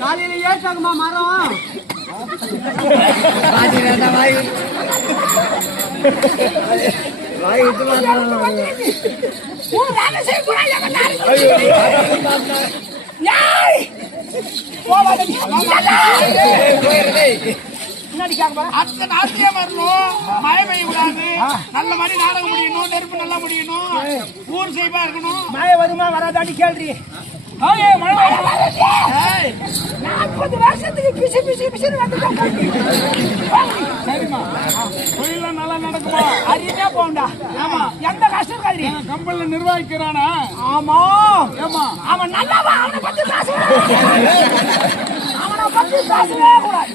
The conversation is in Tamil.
காலையில ஏற்றாங்கம்மா மரம் மழை பெய்ய கூடாது, நல்ல மாதிரி நாடகம் முடியணும், நெருப்பு நல்லா முடியணும், ஊர் செய்வா இருக்கணும். மழை வருமா வராதாட்டி கேள்றி 40 வருஷத்துக்கு பிசு பிசு பிசுன்னு சரிம்மா, தொழிலாம் நல்லா நடக்குமா? அறியா போண்டா. ஆமா, எந்த கஷ்டம் இருக்காது. கம்பெனில நிர்வாகிக்கிறானா? ஆமா. ஏமா அவன் நல்லவா, அவனை பத்தி பேசவே கூடாது.